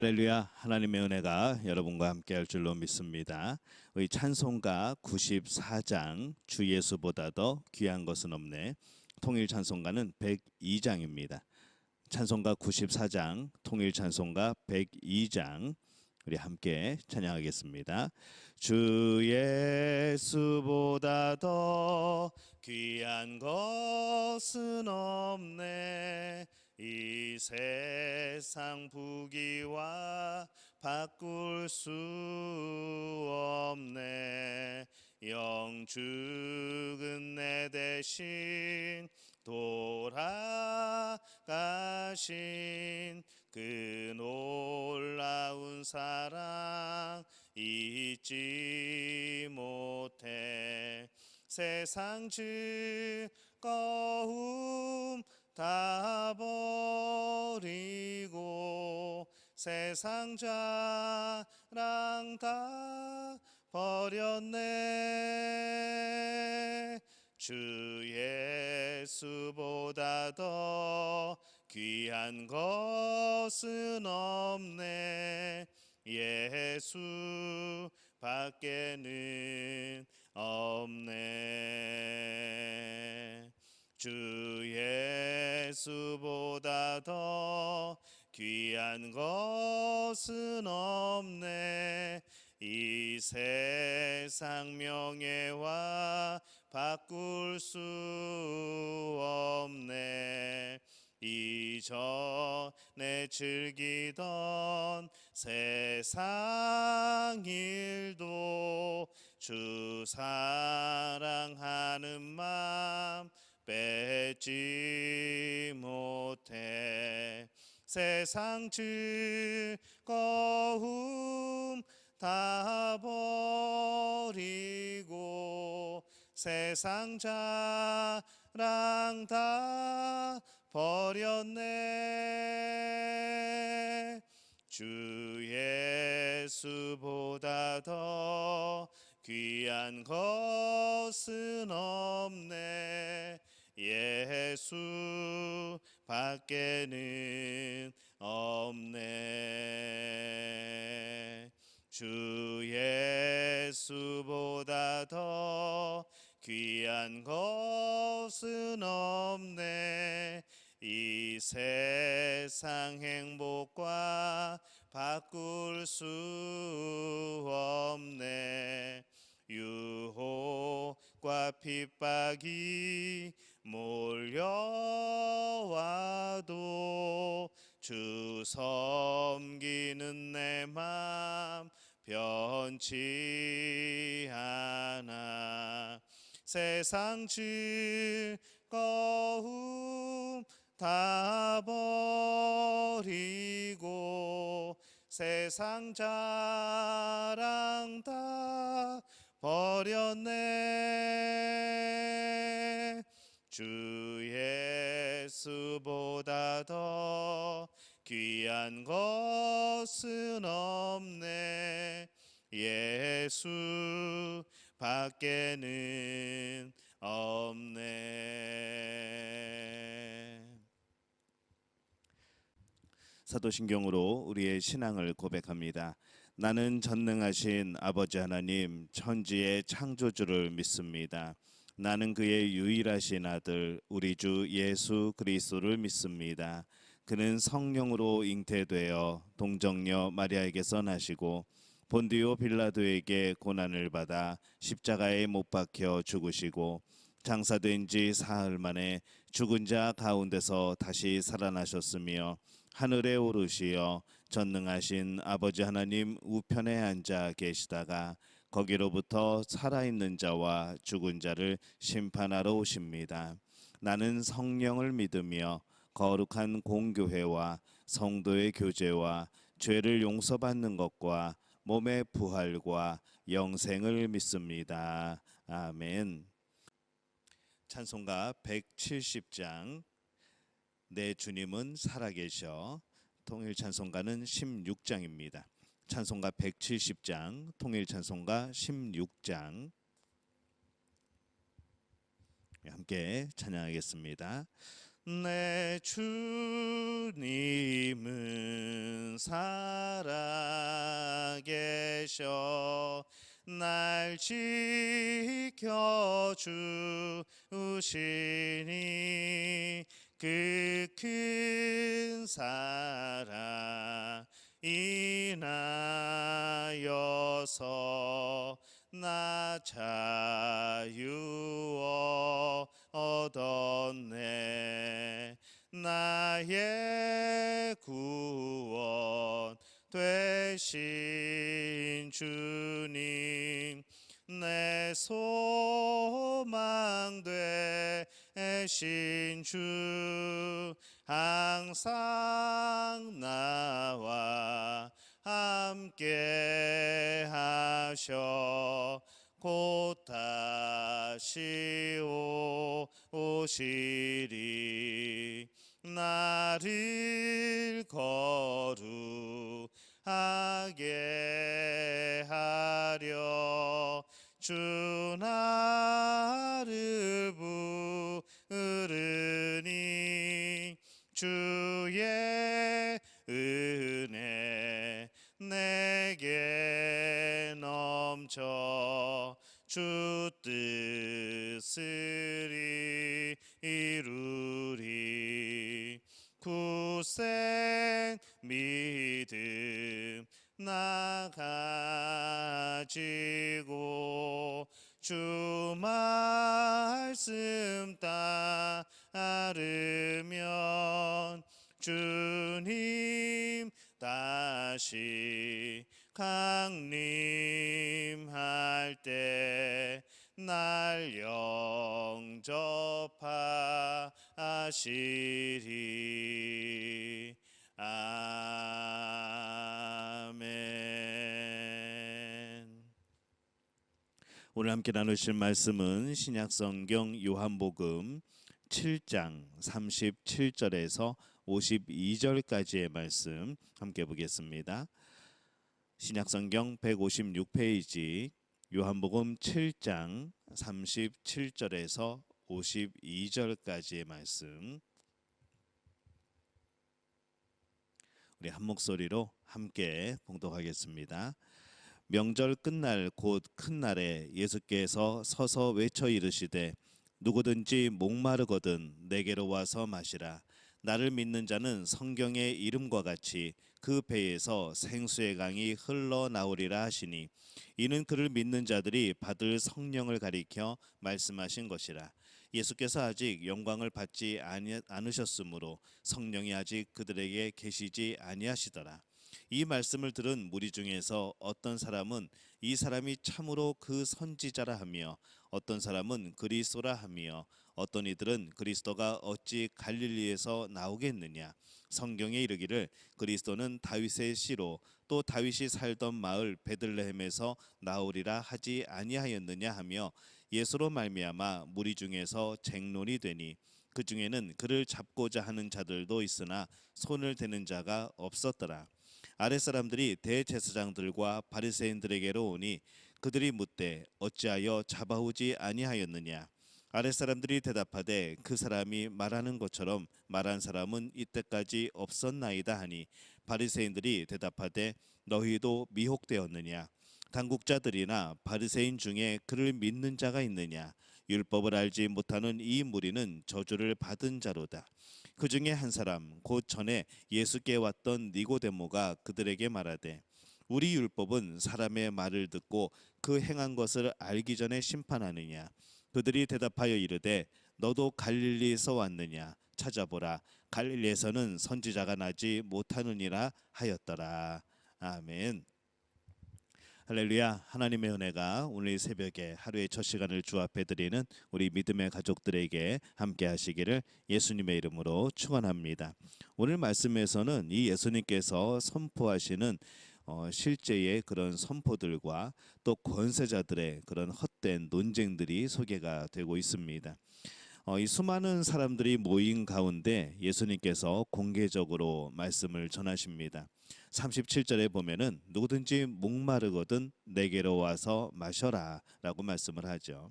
할렐루야. 하나님의 은혜가 여러분과 함께 할 줄로 믿습니다. 우리 찬송가 94장 주 예수보다 더 귀한 것은 없네. 통일 찬송가는 102장입니다. 찬송가 94장, 통일 찬송가 102장 우리 함께 찬양하겠습니다. 주 예수보다 더 귀한 것은 없네. 이 세상 부귀와 바꿀 수 없네. 영 죽은 내 대신 돌아가신 그 놀라운 사랑 잊지 못해. 세상 즐거움 다 버리고 세상 자랑 다 버렸네. 주 예수보다 더 귀한 것은 없네. 예수 밖에는 없네. 주 예수보다 더 귀한 것은 없네. 이 세상 명예와 바꿀 수 없네. 이전에 즐기던 세상 일도 주 사랑하는 맘 뺏지 못해. 세상 즐거움 다 버리고 세상 자랑 다 버렸네. 주 예수보다 더 귀한 것은 없네. 예수 밖에는 없네. 주 예수보다 더 귀한 것은 없네. 이 세상 행복과 바꿀 수 없네. 유혹과 핍박이 몰려와도 주 섬기는 내 맘 변치 않아. 세상 즐거움 다 버리고 세상 자랑 다 버렸네. 주 예수보다 더 귀한 것은 없네. 예수 밖에는 없네. 사도신경으로 우리의 신앙을 고백합니다. 나는 전능하신 아버지 하나님 천지의 창조주를 믿습니다. 나는 그의 유일하신 아들 우리 주 예수 그리스도를 믿습니다. 그는 성령으로 잉태되어 동정녀 마리아에게서 나시고 본디오 빌라도에게 고난을 받아 십자가에 못 박혀 죽으시고 장사된 지 사흘 만에 죽은 자 가운데서 다시 살아나셨으며 하늘에 오르시어 전능하신 아버지 하나님 우편에 앉아 계시다가 거기로부터 살아있는 자와 죽은 자를 심판하러 오십니다. 나는 성령을 믿으며 거룩한 공교회와 성도의 교제와 죄를 용서받는 것과 몸의 부활과 영생을 믿습니다. 아멘. 찬송가 170장 내 주님은 살아계셔. 통일 찬송가는 16장입니다. 찬송가 170장, 통일 찬송가 16장 함께 찬양하겠습니다. 내 주님은 살아계셔 계셔 날 지켜주시니 그 큰 사랑 인하여서 나 자유 얻었네 나의 구원 되신 주님 내 소망 되신 주 항상 나와 함께 하셔 곧 다시 오시리 나를 거룩하게 하려 주 나를 부르니 주의 은혜 내게 넘쳐 주 뜻을 이루리 굳센 믿음 나 가지고 주 말씀 따르면 주님 다시 강림할 때 날 영접하시리 아멘. 오늘 함께 나누실 말씀은 신약성경 요한복음 7장 37절에서 52절까지의 말씀 함께 보겠습니다. 신약성경 156페이지 요한복음 7장 37절에서 52절까지의 말씀 우리 한 목소리로 함께 봉독하겠습니다. 명절 끝날 곧 큰 날에 예수께서 서서 외쳐 이르시되 누구든지 목마르거든 내게로 와서 마시라. 나를 믿는 자는 성경의 이름과 같이 그 배에서 생수의 강이 흘러나오리라 하시니 이는 그를 믿는 자들이 받을 성령을 가리켜 말씀하신 것이라. 예수께서 아직 영광을 받지 않으셨으므로 성령이 아직 그들에게 계시지 아니하시더라. 이 말씀을 들은 무리 중에서 어떤 사람은 이 사람이 참으로 그 선지자라 하며 어떤 사람은 그리스도라 하며 어떤 이들은 그리스도가 어찌 갈릴리에서 나오겠느냐 성경에 이르기를 그리스도는 다윗의 씨로 또 다윗이 살던 마을 베들레헴에서 나오리라 하지 아니하였느냐 하며 예수로 말미암아 무리 중에서 쟁론이 되니 그 중에는 그를 잡고자 하는 자들도 있으나 손을 대는 자가 없었더라. 아랫사람들이 대제사장들과 바리새인들에게로 오니 그들이 묻되 어찌하여 잡아오지 아니하였느냐. 아랫사람들이 대답하되 그 사람이 말하는 것처럼 말한 사람은 이때까지 없었나이다 하니 바리새인들이 대답하되 너희도 미혹되었느냐. 당국자들이나 바리새인 중에 그를 믿는 자가 있느냐. 율법을 알지 못하는 이 무리는 저주를 받은 자로다. 그 중에 한 사람 곧 전에 예수께 왔던 니고데모가 그들에게 말하되 우리 율법은 사람의 말을 듣고 그 행한 것을 알기 전에 심판하느냐. 그들이 대답하여 이르되 너도 갈릴리에서 왔느냐. 찾아보라. 갈릴리에서는 선지자가 나지 못하느니라 하였더라. 아멘. 할렐루야. 하나님의 은혜가 오늘 이 새벽에 하루의 첫 시간을 주 앞에 드리는 우리 믿음의 가족들에게 함께 하시기를 예수님의 이름으로 축원합니다. 오늘 말씀에서는 이 예수님께서 선포하시는 실제의 그런 선포들과 또 권세자들의 그런 헛된 논쟁들이 소개가 되고 있습니다. 이 수많은 사람들이 모인 가운데 예수님께서 공개적으로 말씀을 전하십니다. 37절에 보면은 누구든지 목마르거든 내게로 와서 마셔라 라고 말씀을 하죠.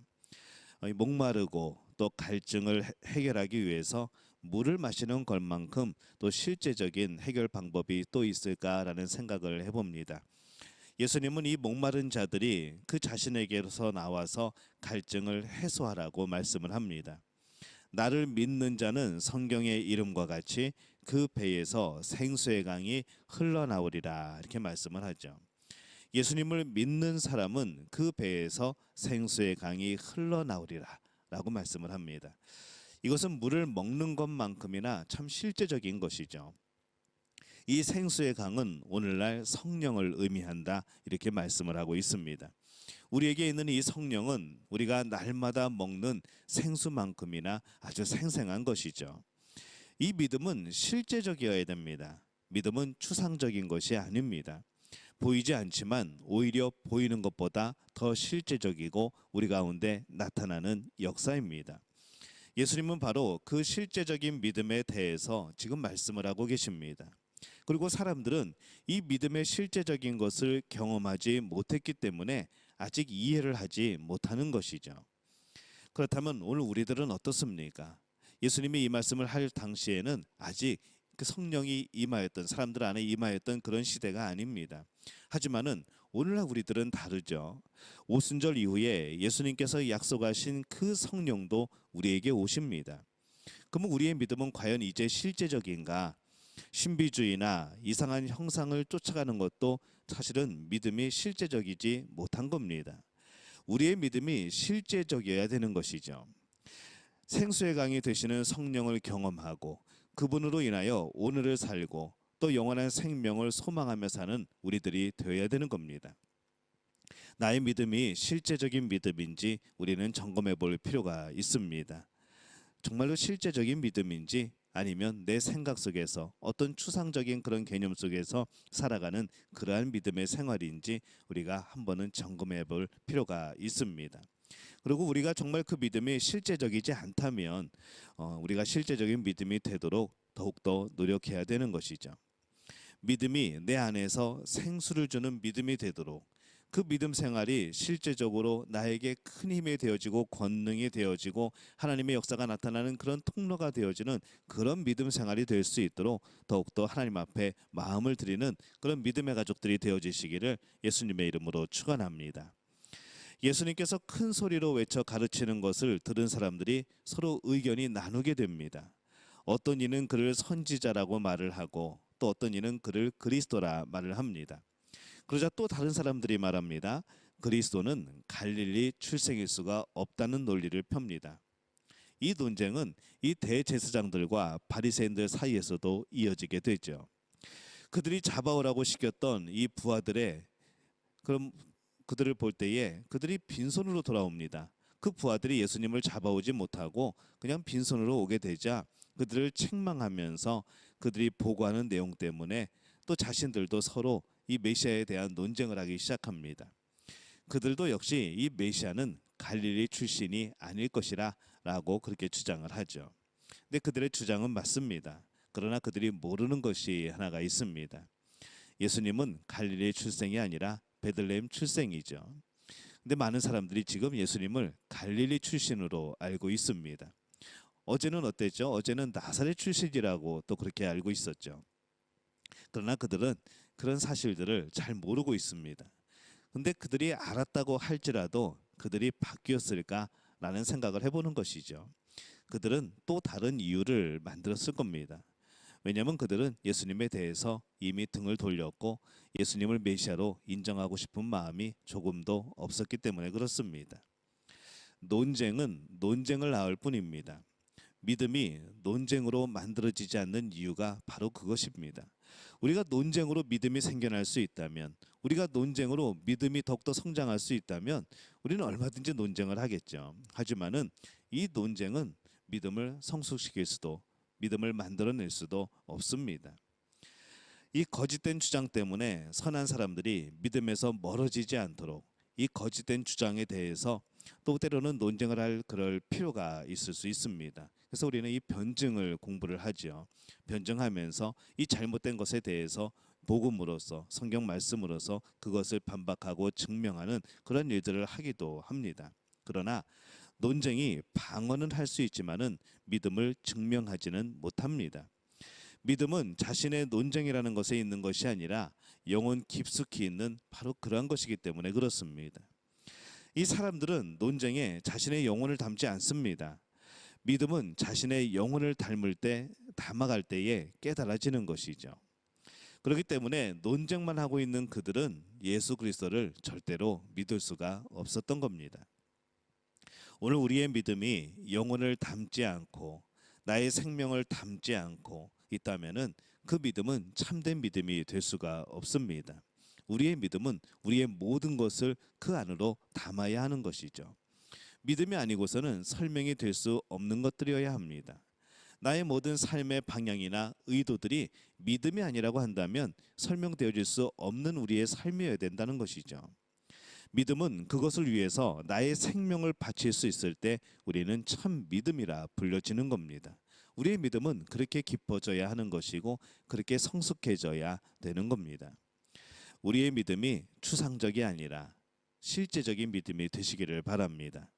목마르고 또 갈증을 해결하기 위해서 물을 마시는 것만큼 또 실제적인 해결 방법이 또 있을까라는 생각을 해봅니다. 예수님은 이 목마른 자들이 그 자신에게서 나와서 갈증을 해소하라고 말씀을 합니다. 나를 믿는 자는 성경의 이름과 같이 그 배에서 생수의 강이 흘러나오리라 이렇게 말씀을 하죠. 예수님을 믿는 사람은 그 배에서 생수의 강이 흘러나오리라 라고 말씀을 합니다. 이것은 물을 먹는 것만큼이나 참 실제적인 것이죠. 이 생수의 강은 오늘날 성령을 의미한다 이렇게 말씀을 하고 있습니다. 우리에게 있는 이 성령은 우리가 날마다 먹는 생수만큼이나 아주 생생한 것이죠. 이 믿음은 실제적이어야 됩니다. 믿음은 추상적인 것이 아닙니다. 보이지 않지만 오히려 보이는 것보다 더 실제적이고 우리 가운데 나타나는 역사입니다. 예수님은 바로 그 실제적인 믿음에 대해서 지금 말씀을 하고 계십니다. 그리고 사람들은 이 믿음의 실제적인 것을 경험하지 못했기 때문에 아직 이해를 하지 못하는 것이죠. 그렇다면 오늘 우리들은 어떻습니까? 예수님이 이 말씀을 할 당시에는 아직 그 성령이 임하였던, 사람들 안에 임하였던 그런 시대가 아닙니다. 하지만은 오늘날 우리들은 다르죠. 오순절 이후에 예수님께서 약속하신 그 성령도 우리에게 오십니다. 그러면 우리의 믿음은 과연 이제 실제적인가? 신비주의나 이상한 형상을 쫓아가는 것도 사실은 믿음이 실제적이지 못한 겁니다. 우리의 믿음이 실제적이어야 되는 것이죠. 생수의 강이 되시는 성령을 경험하고 그분으로 인하여 오늘을 살고 또 영원한 생명을 소망하며 사는 우리들이 되어야 되는 겁니다. 나의 믿음이 실제적인 믿음인지 우리는 점검해 볼 필요가 있습니다. 정말로 실제적인 믿음인지 아니면 내 생각 속에서 어떤 추상적인 그런 개념 속에서 살아가는 그러한 믿음의 생활인지 우리가 한번은 점검해 볼 필요가 있습니다. 그리고 우리가 정말 그 믿음이 실제적이지 않다면 우리가 실제적인 믿음이 되도록 더욱더 노력해야 되는 것이죠. 믿음이 내 안에서 생수를 주는 믿음이 되도록 그 믿음 생활이 실제적으로 나에게 큰 힘이 되어지고 권능이 되어지고 하나님의 역사가 나타나는 그런 통로가 되어지는 그런 믿음 생활이 될 수 있도록 더욱더 하나님 앞에 마음을 드리는 그런 믿음의 가족들이 되어지시기를 예수님의 이름으로 축원합니다. 예수님께서 큰 소리로 외쳐 가르치는 것을 들은 사람들이 서로 의견이 나누게 됩니다. 어떤 이는 그를 선지자라고 말을 하고 또 어떤 이는 그를 그리스도라 말을 합니다. 그러자 또 다른 사람들이 말합니다. 그리스도는 갈릴리 출생일 수가 없다는 논리를 펴니다. 이 논쟁은 이 대제사장들과 바리새인들 사이에서도 이어지게 되죠. 그들이 잡아오라고 시켰던 이 부하들의 그들을 볼 때에 그들이 빈손으로 돌아옵니다. 그 부하들이 예수님을 잡아오지 못하고 그냥 빈손으로 오게 되자 그들을 책망하면서 그들이 보고하는 내용 때문에 또 자신들도 서로 이 메시아에 대한 논쟁을 하기 시작합니다. 그들도 역시 이 메시아는 갈릴리 출신이 아닐 것이라 라고 그렇게 주장을 하죠. 근데 그들의 주장은 맞습니다. 그러나 그들이 모르는 것이 하나가 있습니다. 예수님은 갈릴리 출생이 아니라 베들레헴 출생이죠. 근데 많은 사람들이 지금 예수님을 갈릴리 출신으로 알고 있습니다. 어제는 어땠죠? 어제는 나사렛 출신이라고 또 그렇게 알고 있었죠. 그러나 그들은 그런 사실들을 잘 모르고 있습니다. 근데 그들이 알았다고 할지라도 그들이 바뀌었을까라는 생각을 해보는 것이죠. 그들은 또 다른 이유를 만들었을 겁니다. 왜냐하면 그들은 예수님에 대해서 이미 등을 돌렸고 예수님을 메시아로 인정하고 싶은 마음이 조금도 없었기 때문에 그렇습니다. 논쟁은 논쟁을 낳을 뿐입니다. 믿음이 논쟁으로 만들어지지 않는 이유가 바로 그것입니다. 우리가 논쟁으로 믿음이 생겨날 수 있다면, 우리가 논쟁으로 믿음이 더욱더 성장할 수 있다면 우리는 얼마든지 논쟁을 하겠죠. 하지만은 이 논쟁은 믿음을 성숙시킬 수도 믿음을 만들어낼 수도 없습니다. 이 거짓된 주장 때문에 선한 사람들이 믿음에서 멀어지지 않도록 이 거짓된 주장에 대해서 또 때로는 논쟁을 할 그럴 필요가 있을 수 있습니다. 그래서 우리는 이 변증을 공부를 하죠. 변증하면서 이 잘못된 것에 대해서 복음으로서 성경 말씀으로서 그것을 반박하고 증명하는 그런 일들을 하기도 합니다. 그러나 논쟁이 방어는 할 수 있지만은 믿음을 증명하지는 못합니다. 믿음은 자신의 논쟁이라는 것에 있는 것이 아니라 영혼 깊숙이 있는 바로 그러한 것이기 때문에 그렇습니다. 이 사람들은 논쟁에 자신의 영혼을 담지 않습니다. 믿음은 자신의 영혼을 담아갈 때에 깨달아지는 것이죠. 그렇기 때문에 논쟁만 하고 있는 그들은 예수 그리스도를 절대로 믿을 수가 없었던 겁니다. 오늘 우리의 믿음이 영혼을 담지 않고 나의 생명을 담지 않고 있다면은 그 믿음은 참된 믿음이 될 수가 없습니다. 우리의 믿음은 우리의 모든 것을 그 안으로 담아야 하는 것이죠. 믿음이 아니고서는 설명이 될 수 없는 것들이어야 합니다. 나의 모든 삶의 방향이나 의도들이 믿음이 아니라고 한다면 설명되어질 수 없는 우리의 삶이어야 된다는 것이죠. 믿음은 그것을 위해서 나의 생명을 바칠 수 있을 때 우리는 참 믿음이라 불려지는 겁니다. 우리의 믿음은 그렇게 깊어져야 하는 것이고 그렇게 성숙해져야 되는 겁니다. 우리의 믿음이 추상적이 아니라 실제적인 믿음이 되시기를 바랍니다.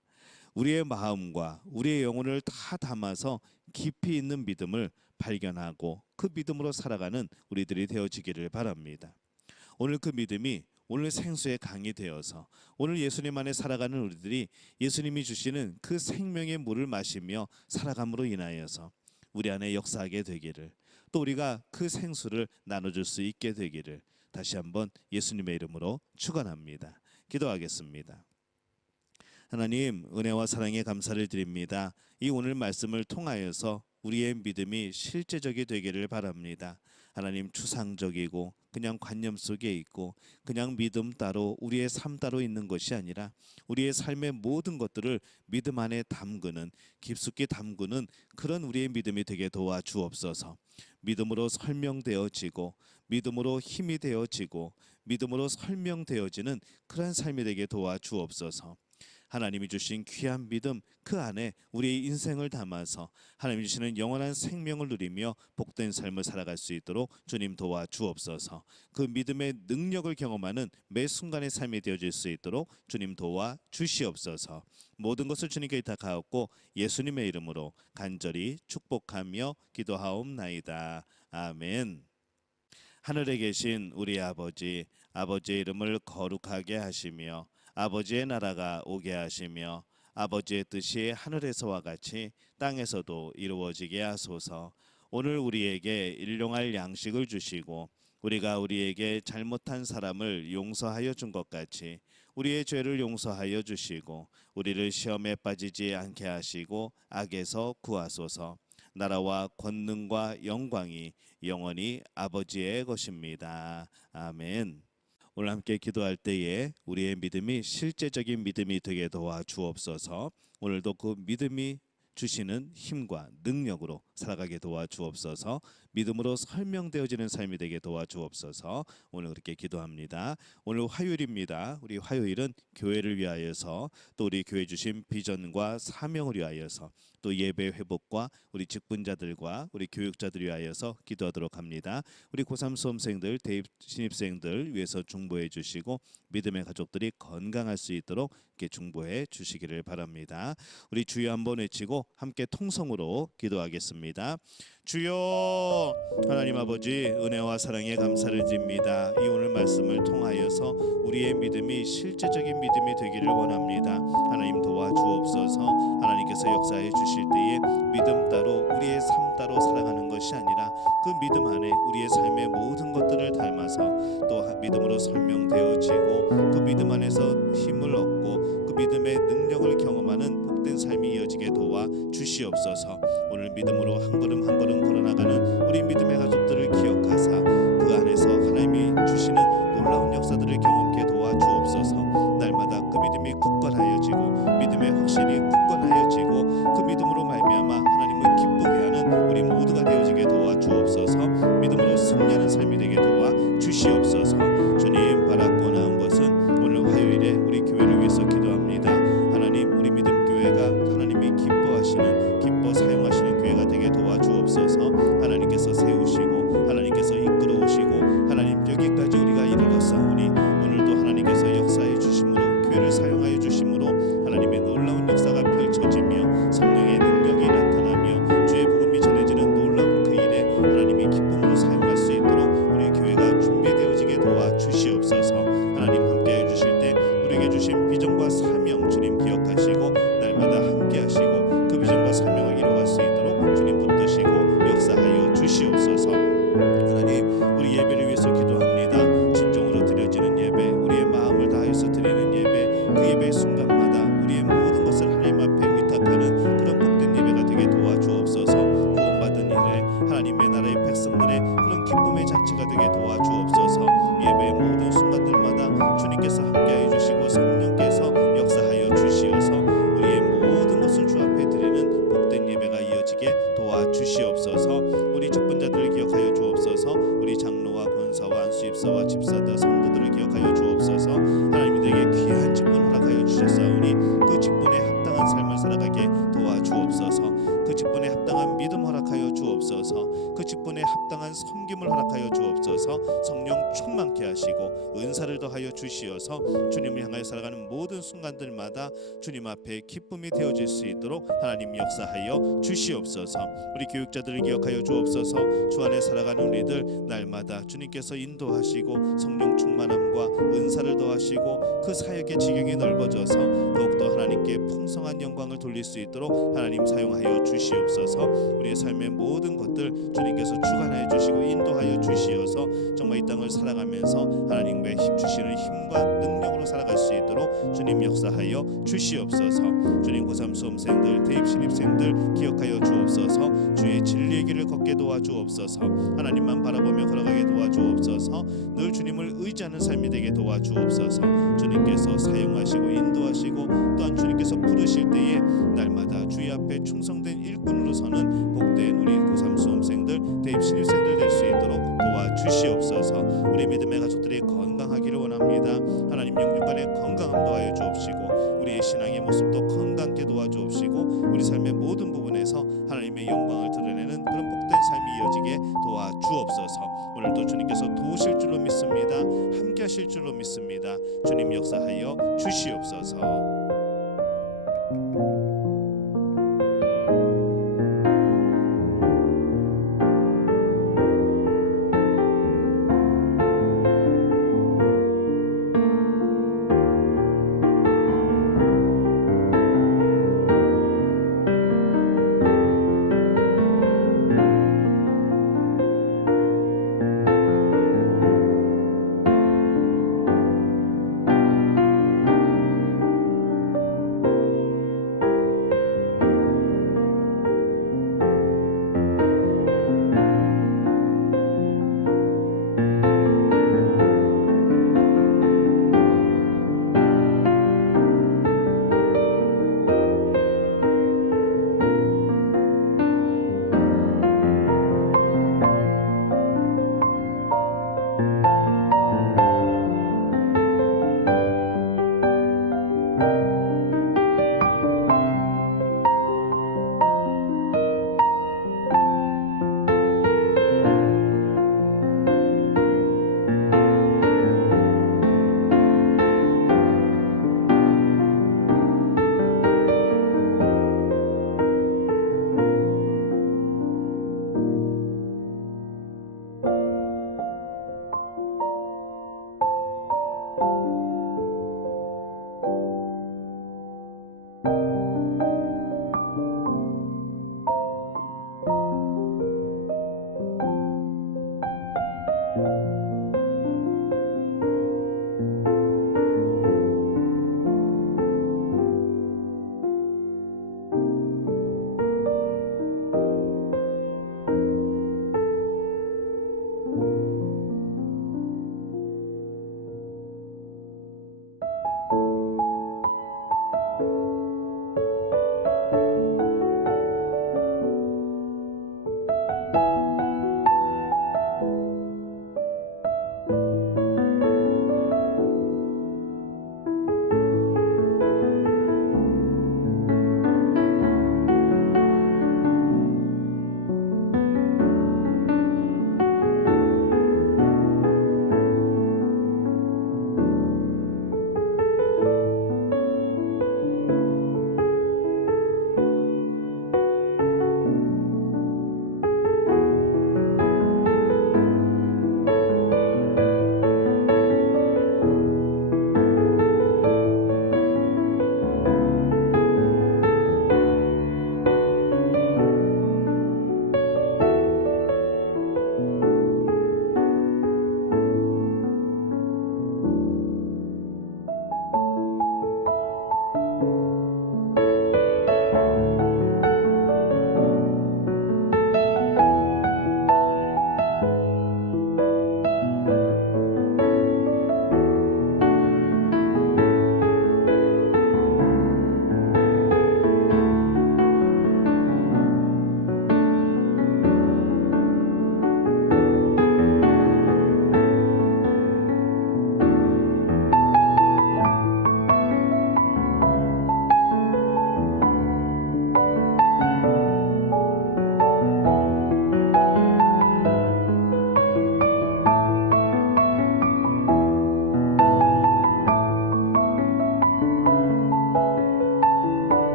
우리의 마음과 우리의 영혼을 다 담아서 깊이 있는 믿음을 발견하고 그 믿음으로 살아가는 우리들이 되어지기를 바랍니다. 오늘 그 믿음이 오늘 생수의 강이 되어서 오늘 예수님 안에 살아가는 우리들이 예수님이 주시는 그 생명의 물을 마시며 살아감으로 인하여서 우리 안에 역사하게 되기를, 또 우리가 그 생수를 나눠줄 수 있게 되기를 다시 한번 예수님의 이름으로 축원합니다. 기도하겠습니다. 하나님, 은혜와 사랑에 감사를 드립니다. 이 오늘 말씀을 통하여서 우리의 믿음이 실제적이 되기를 바랍니다. 하나님, 추상적이고 그냥 관념 속에 있고 그냥 믿음 따로 우리의 삶 따로 있는 것이 아니라 우리의 삶의 모든 것들을 믿음 안에 담그는, 깊숙이 담그는 그런 우리의 믿음이 되게 도와주옵소서. 믿음으로 설명되어지고 믿음으로 힘이 되어지고 믿음으로 설명되어지는 그런 삶이 되게 도와주옵소서. 하나님이 주신 귀한 믿음 그 안에 우리의 인생을 담아서 하나님이 주시는 영원한 생명을 누리며 복된 삶을 살아갈 수 있도록 주님 도와주옵소서. 그 믿음의 능력을 경험하는 매 순간의 삶이 되어질 수 있도록 주님 도와주시옵소서. 모든 것을 주님께 의탁하옵고 예수님의 이름으로 간절히 축복하며 기도하옵나이다. 아멘. 하늘에 계신 우리 아버지, 아버지의 이름을 거룩하게 하시며 아버지의 나라가 오게 하시며 아버지의 뜻이 하늘에서와 같이 땅에서도 이루어지게 하소서. 오늘 우리에게 일용할 양식을 주시고 우리가 우리에게 잘못한 사람을 용서하여 준 것 같이 우리의 죄를 용서하여 주시고 우리를 시험에 빠지지 않게 하시고 악에서 구하소서. 나라와 권능과 영광이 영원히 아버지의 것입니다. 아멘. 오늘 함께 기도할 때에 우리의 믿음이 실제적인 믿음이 되게 도와주옵소서. 오늘도 그 믿음이 주시는 힘과 능력으로 살아가게 도와주옵소서. 믿음으로 설명되어지는 삶이 되게 도와주옵소서. 오늘 그렇게 기도합니다. 오늘 화요일입니다. 우리 화요일은 교회를 위하여서, 또 우리 교회 주신 비전과 사명을 위하여서, 또 예배 회복과 우리 직분자들과 우리 교육자들 위하여서 기도하도록 합니다. 우리 고3 수험생들, 대입 신입생들 위해서 중보해 주시고 믿음의 가족들이 건강할 수 있도록 이렇게 중보해 주시기를 바랍니다. 우리 주여 한번 외치고 함께 통성으로 기도하겠습니다. 주여, 하나님 아버지, 은혜와 사랑에 감사를 드립니다. 이 오늘 말씀을 통하여서 우리의 믿음이 실제적인 믿음이 되기를 원합니다. 하나님 도와주옵소서. 하나님께서 역사해 주실 때에 믿음 따로 우리의 삶 따로 살아가는 것이 아니라 그 믿음 안에 우리의 삶의 모든 것들을 닮아서 또 믿음으로 설명되어지고 그 믿음 안에서 힘을 얻고 그 믿음의 능력을 경험하는 복된 삶이 이어지게 도와 주시옵소서. 오늘 믿음으로 한 걸음 한 걸음 걸어나가는 우리 믿음의 가족들을 기억하사 그 안에서 하나님이 주시는 놀라운 역사들을 경험케 도와주옵소서. 날마다 그 믿음이 굳건하여지고 믿음의 확신이 굳건하여지고 그 믿음으로 말미암아 하나님을 기쁘게 하는 우리 모두가 되어지게 도와주옵소서. 믿음으로 승리하는 삶이 되게 도와주시옵소서. 주님, 바라고 나온 것은 오늘 화요일에 우리 교회를 위해서 기도합니다. 하나님, 우리 믿음교회가 하나님이 기뻐하시는, 기뻐 사용하시는 교회가 되게 도와주옵소서. 하나님께서 세우시고 주옵소서. 우리 장로와 권사와 안수집사와 집사들 성도들을 기억하여 주옵소서. 하나님들에게 귀한 직분 허락하여 주셨사오니 그 직분에 합당한 삶을 살아가게 도와주옵소서. 그 직분에 합당한 믿음 허락하여 주옵소서. 그 직분에 합당한 섬김을 허락하여 주옵소서. 성령 충만케 하시고 은사를 더하여 주시어서 주님을 향하여 살아가는 모든 순간들마다 주님 앞에 기쁨이 되어질 수 있도록 하나님 역사하여 주시옵소서. 우리 교육자들을 기억하여 주옵소서. 주 안에 살아가는 우리들 날마다 주님께서 인도하시고 성령 충만함과 은사를 더하시고 그 사역의 지경이 넓어져서 더욱더 하나님께 풍성한 영광을 돌릴 수 있도록 하나님 사용하여 주시옵소서. 우리의 삶의 모든 것들 주님께서 주관하여 주시고 인도하여 주시어서 정말 이 땅을 살아가면서 하나님의 힘 주시는 힘과 능력으로 살아갈 수 있도록 주님 역사하여 주시옵소서. 주님 고3 수험생들 대입 신입생들 기억하여 주옵소서. 주의 진리의 길을 걷게 도와주옵소서. 하나님만 바라보며 걸어가게 도와주옵소서. 늘 주님을 의지하는 삶이 되게 도와주옵소서. 주님께서 사용하시고 인도하시고 또한 주님께서 부르실 때에 날마다 주의 앞에 충성된 일꾼으로 서는 복된 우리 고3 수험생들 대입 신입생들 될 수 있도록 도와주시옵소서. 우리 믿음의 가족들이 건강하기를 원합니다. 하나님 영육간의 건강함 도하여 주옵시고 우리의 신앙의 모습도 건강케 도와주옵시고 우리 삶의 모든 부분에서 하나님의 영광을 드러내는 그런 복된 삶이 이어지게 도와주옵소서. 오늘도 주님께서 도우실 줄로 믿습니다. 함께 하실 줄로 믿습니다. 주님 역사하여 주시옵소서.